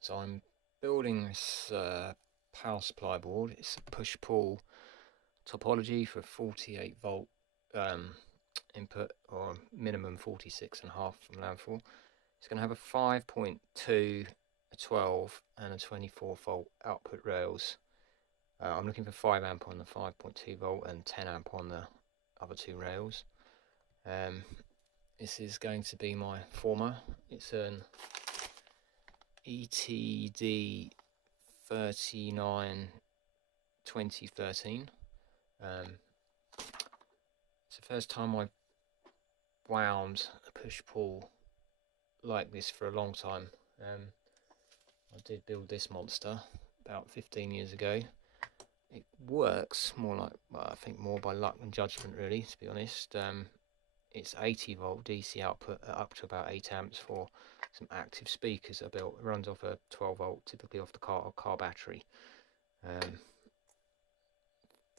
So I'm building this power supply board. It's a push-pull topology for 48 volt input, or minimum 46.5 from landfall. It's going to have a 5.2, a 12 and a 24 volt output rails. I'm looking for 5 amp on the 5.2 volt and 10 amp on the other two rails. This is going to be my former. It's an ETD 39 2013. It's the first time I've wound a push-pull like this for a long time. I did build this monster about 15 years ago. It works more like, well, I think more by luck than judgment, really, to be honest. It's 80 volt DC output up to about 8 amps for some active speakers I built. It runs off a 12 volt, typically off the car battery.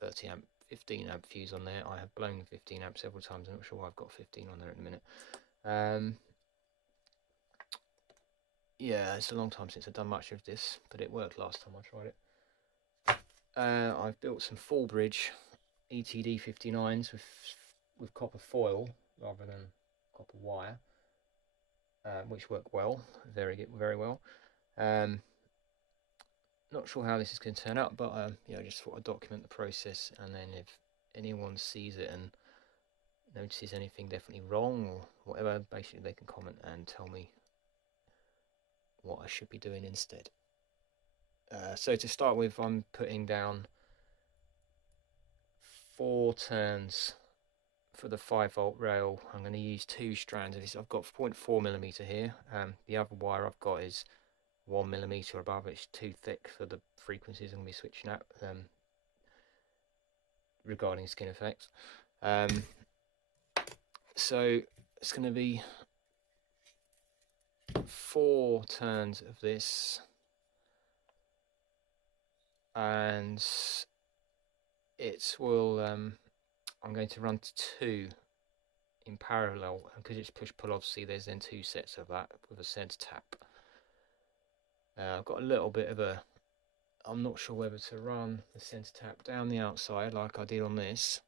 30 amp, 15 amp fuse on there. I have blown the 15 amp several times. I'm not sure why I've got 15 on there at the minute. Yeah, it's a long time since I've done much of this, but it worked last time I tried it. I've built some full bridge ETD 59s with copper foil rather than copper wire, which work well, very well. Not sure how this is going to turn out, but yeah, I just thought I'd document the process, and then if anyone sees it and notices anything definitely wrong or whatever, basically they can comment and tell me what I should be doing instead. So to start with, I'm putting down 4 turns for the 5 volt rail. I'm going to use 2 strands of this. I've got 0.4mm here. The other wire I've got is 1mm above. It's too thick for the frequencies I'm going to be switching at regarding skin effects. So it's going to be 4 turns of this, and it will I'm going to run 2 in parallel, and because it's push-pull, obviously there's then 2 sets of that with a center tap. I've got a little bit of a, I'm not sure whether to run the center tap down the outside like I did on this,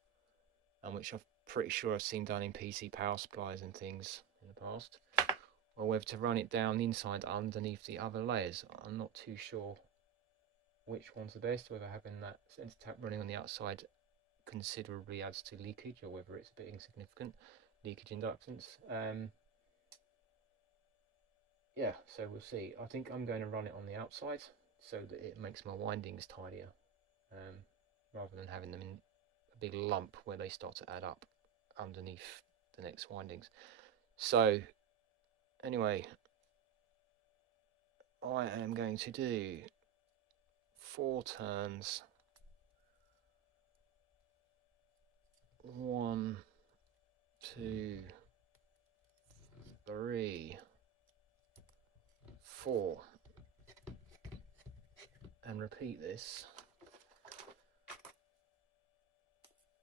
and which I'm pretty sure I've seen done in PC power supplies and things in the past, or whether to run it down the inside underneath the other layers. I'm not too sure which one's the best, whether having that center tap running on the outside considerably adds to leakage, or whether it's a bit insignificant leakage inductance. Yeah, so we'll see. I think I'm going to run it on the outside so that it makes my windings tidier, rather than having them in a big lump where they start to add up underneath the next windings. So anyway, I am going to do 4 turns. 1, 2, 3, 4, and repeat this.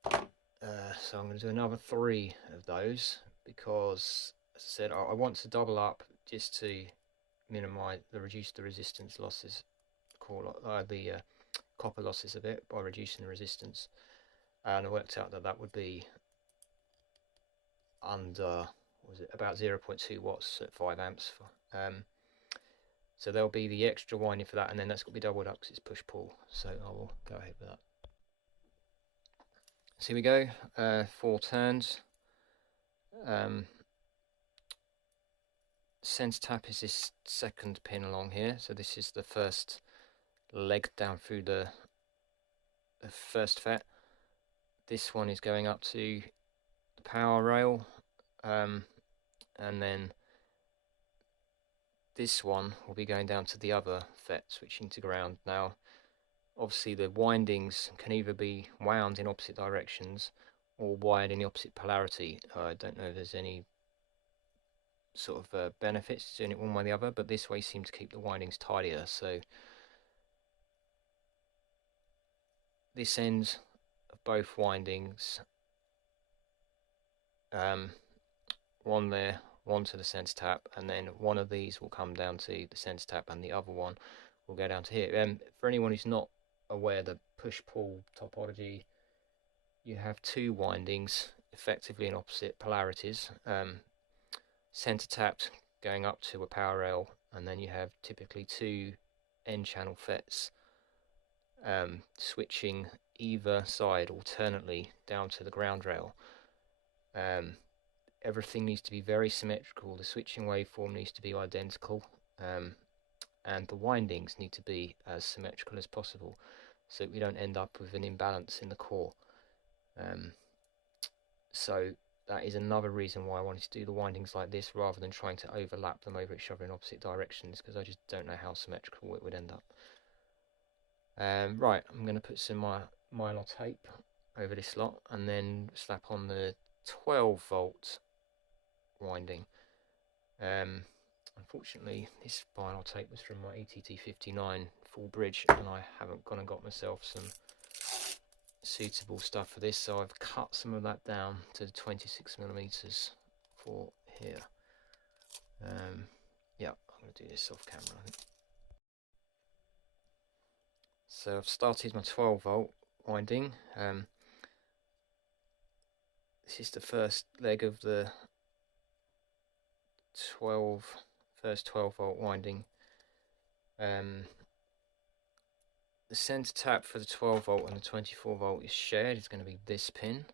So I'm going to do another 3 of those, because, as I said, I want to double up just to reduce the resistance losses, the copper losses a bit by reducing the resistance. And I worked out that would be under, about 0.2 watts at 5 amps. So there'll be the extra winding for that, and then that's got to be doubled up because it's push-pull. So I will go ahead with that. So here we go, 4 turns. Center tap is this second pin along here, so this is the first leg down through the first FET. This one is going up to the power rail, and then this one will be going down to the other FET, switching to ground. Now obviously the windings can either be wound in opposite directions or wired in the opposite polarity. I don't know if there's any sort of benefits to doing it one way or the other, but this way seems to keep the windings tidier. So this end of both windings, one there one to the centre tap, and then one of these will come down to the centre tap and the other one will go down to here. For anyone who's not aware, the push-pull topology, you have two windings effectively in opposite polarities, centre tapped going up to a power rail, and then you have typically two end channel FETs switching either side alternately down to the ground rail. Everything needs to be very symmetrical, the switching waveform needs to be identical, and the windings need to be as symmetrical as possible so that we don't end up with an imbalance in the core. So that is another reason why I wanted to do the windings like this rather than trying to overlap them over each other in opposite directions, because I just don't know how symmetrical it would end up. Right, I'm going to put some mylar tape over this lot and then slap on the 12 volt winding. Unfortunately, this vinyl tape was from my ETT59 full bridge, and I haven't gone and got myself some suitable stuff for this, so I've cut some of that down to 26mm for here. Yeah, I'm going to do this off camera, I think. So I've started my 12 volt winding. This is the first leg of the first 12 volt winding. The centre tap for the 12 volt and the 24 volt is shared. It's going to be this pin.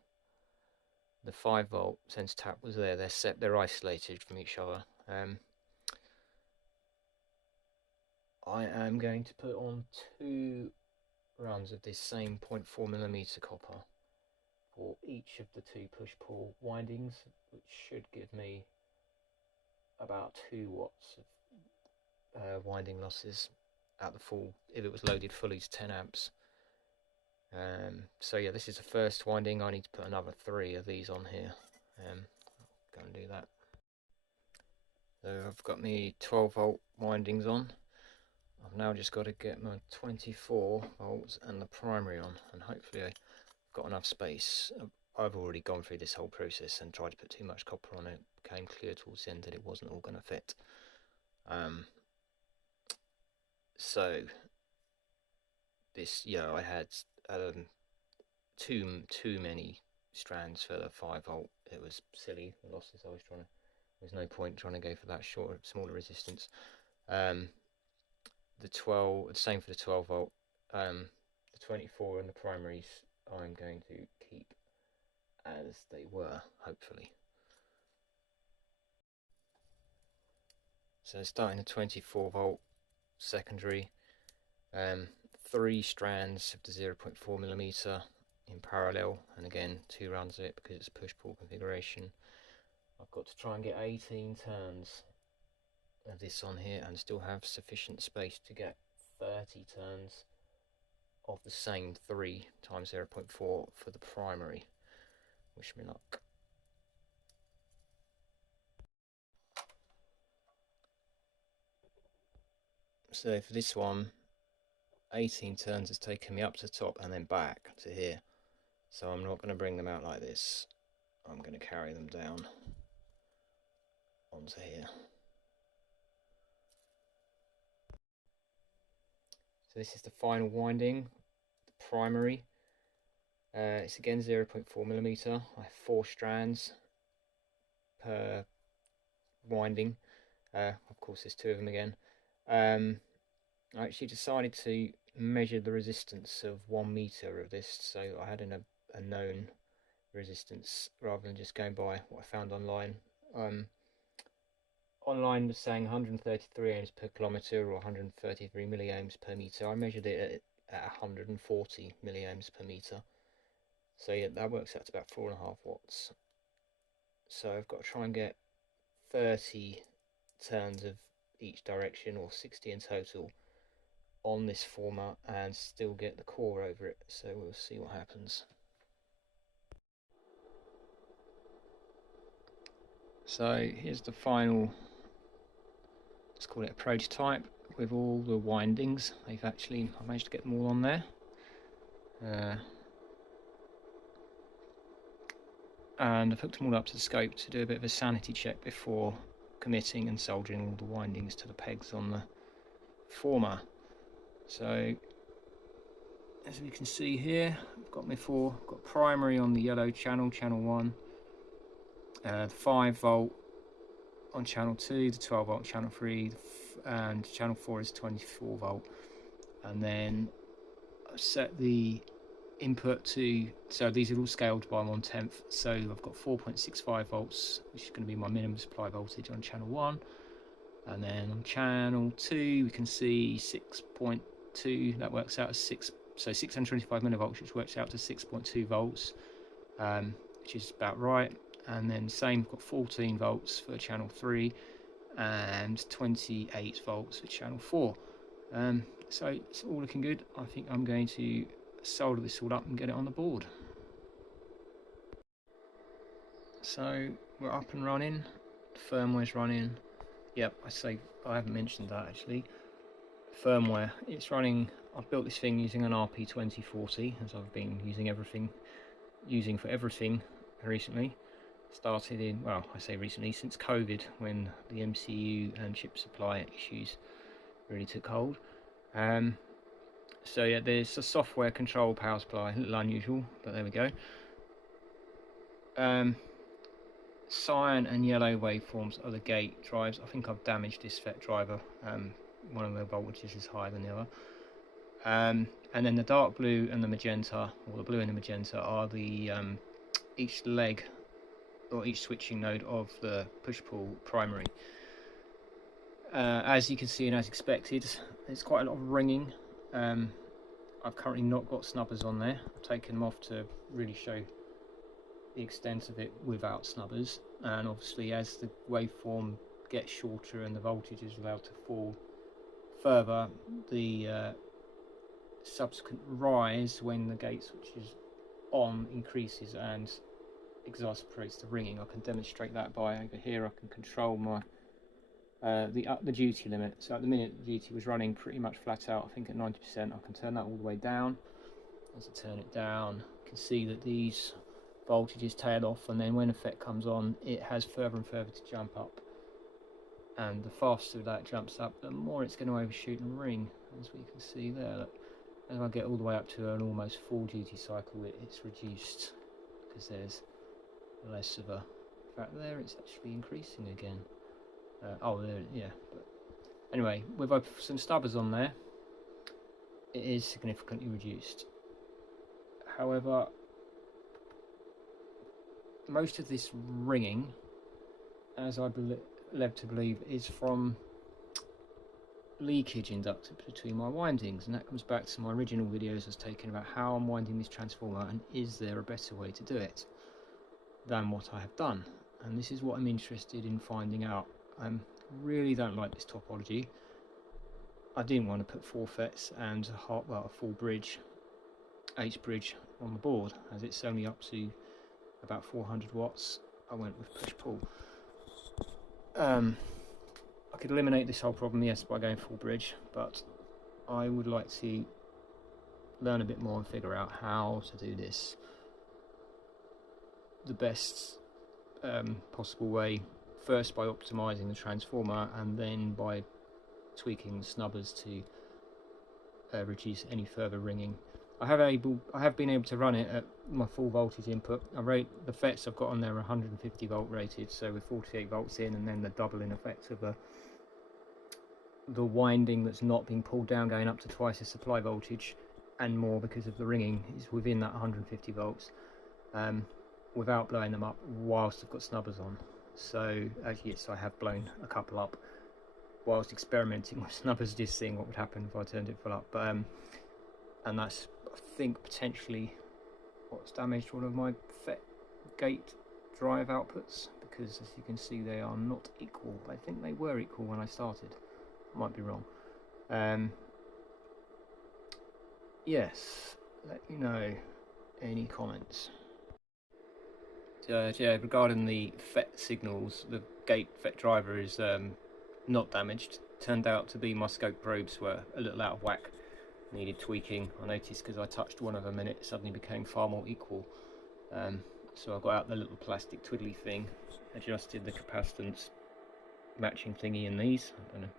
The 5 volt centre tap was there. They're isolated from each other. I am going to put on 2 runs of this same 0.4mm copper for each of the 2 push-pull windings, which should give me about 2 watts of winding losses at the full, if it was loaded fully to 10 amps. So yeah, this is the first winding. I need to put another 3 of these on here. I'll go and do that. So I've got my 12 volt windings on. I've now just got to get my 24 volts and the primary on, and hopefully I've got enough space. I've already gone through this whole process and tried to put too much copper on it. It became clear towards the end that it wasn't all going to fit. So this, yeah, I had too many strands for the 5 volt. It was silly, the losses I was trying to. There's no point trying to go for that smaller resistance. The same for the 12 volt. The 24 and the primaries I'm going to keep as they were, hopefully. So starting the 24 volt secondary, 3 strands of the 0.4mm in parallel, and again 2 runs of it because it's a push-pull configuration. I've got to try and get 18 turns of this on here and still have sufficient space to get 30 turns of the same 3 times 0.4 for the primary. Wish me luck. So for this one, 18 turns has taken me up to the top and then back to here. So I'm not going to bring them out like this. I'm going to carry them down onto here. So this is the final winding, the primary. It's again 0.4mm. I have 4 strands per winding. Of course there's 2 of them again. I actually decided to measure the resistance of 1 meter of this, so I had a known resistance rather than just going by what I found online. Online was saying 133 ohms per kilometer or 133 milliohms per meter. I measured it at 140 milliohms per meter. So yeah, that works out to about 4.5 watts. So I've got to try and get 30 turns of each direction, or 60 in total, on this format and still get the core over it. So we'll see what happens. So here's the final, let's call it a prototype, with all the windings. I managed to get them all on there. And I've hooked them all up to the scope to do a bit of a sanity check before committing and soldering all the windings to the pegs on the former. So as we can see here, I've got got primary on the yellow channel, channel 1, 5 volt on channel 2, the 12 volt channel 3, and channel 4 is 24 volt. And then I set the input to, so these are all scaled by 1/10, so I've got 4.65 volts, which is going to be my minimum supply voltage on channel 1. And then on channel 2 we can see 6.2, that works out as 625 millivolts, which works out to 6.2 volts, which is about right. And then same, got 14 volts for channel 3 and 28 volts for channel 4. So it's all looking good. I think I'm going to solder this all up and get it on the board. So we're up and running, firmware's running. Yep, I haven't mentioned that actually. Firmware, it's running. I've built this thing using an RP2040, as I've been using for everything recently. Started in, well, I say recently, since COVID, when the MCU and chip supply issues really took hold. So yeah, there's a software control power supply, a little unusual, but there we go. Cyan and yellow waveforms are the gate drives. I think I've damaged this FET driver. One of the voltages is higher than the other. And then the dark blue and the magenta, or the blue and the magenta, are the each leg or each switching node of the push-pull primary. As you can see and as expected, there's quite a lot of ringing. I've currently not got snubbers on there. I've taken them off to really show the extent of it without snubbers, and obviously as the waveform gets shorter and the voltage is allowed to fall further, the subsequent rise when the gate switch is on increases and exacerbates the ringing. I can demonstrate that by over here. I can control my the duty limit. So at the minute the duty was running pretty much flat out, I think at 90%. I can turn that all the way down. As I turn it down, you can see that these voltages tail off, and then when effect comes on, it has further and further to jump up, and the faster that jumps up, the more it's going to overshoot and ring, as we can see there. Look, as I get all the way up to an almost full duty cycle, it's reduced because there's less of a, in fact there it's actually increasing again. Oh there, yeah, but anyway, with some stubbers on there, it is significantly reduced. However, most of this ringing, as I led to believe, is from leakage inducted between my windings, and that comes back to my original videos I was taking about how I'm winding this transformer, and is there a better way to do it than what I have done. And this is what I'm interested in finding out. I really don't like this topology. I didn't want to put 4 FETs and a full bridge, H bridge on the board, as it's only up to about 400 watts. I went with push-pull. I could eliminate this whole problem, yes, by going full bridge, but I would like to learn a bit more and figure out how to do this the best possible way, first by optimising the transformer, and then by tweaking the snubbers to reduce any further ringing. I have been able to run it at my full voltage input. The FETs I've got on there are 150 volt rated, so with 48 volts in, and then the double in effect of the winding that's not being pulled down, going up to twice the supply voltage and more because of the ringing, is within that 150 volts, without blowing them up whilst I've got snubbers on. So yes, I have blown a couple up whilst experimenting with snubbers, just seeing what would happen if I turned it full up. But and that's, I think, potentially what's damaged one of my FET gate drive outputs, because as you can see they are not equal. I think they were equal when I started, might be wrong. Yes, let me know any comments. Yeah, regarding the FET signals, the gate FET driver is not damaged. Turned out to be my scope probes were a little out of whack, needed tweaking. I noticed because I touched one of them and it suddenly became far more equal. So I got out the little plastic twiddly thing, adjusted the capacitance matching thingy in these. I don't know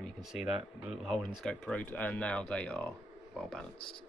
if you can see that, the little hole in the scope probe, and now they are well balanced.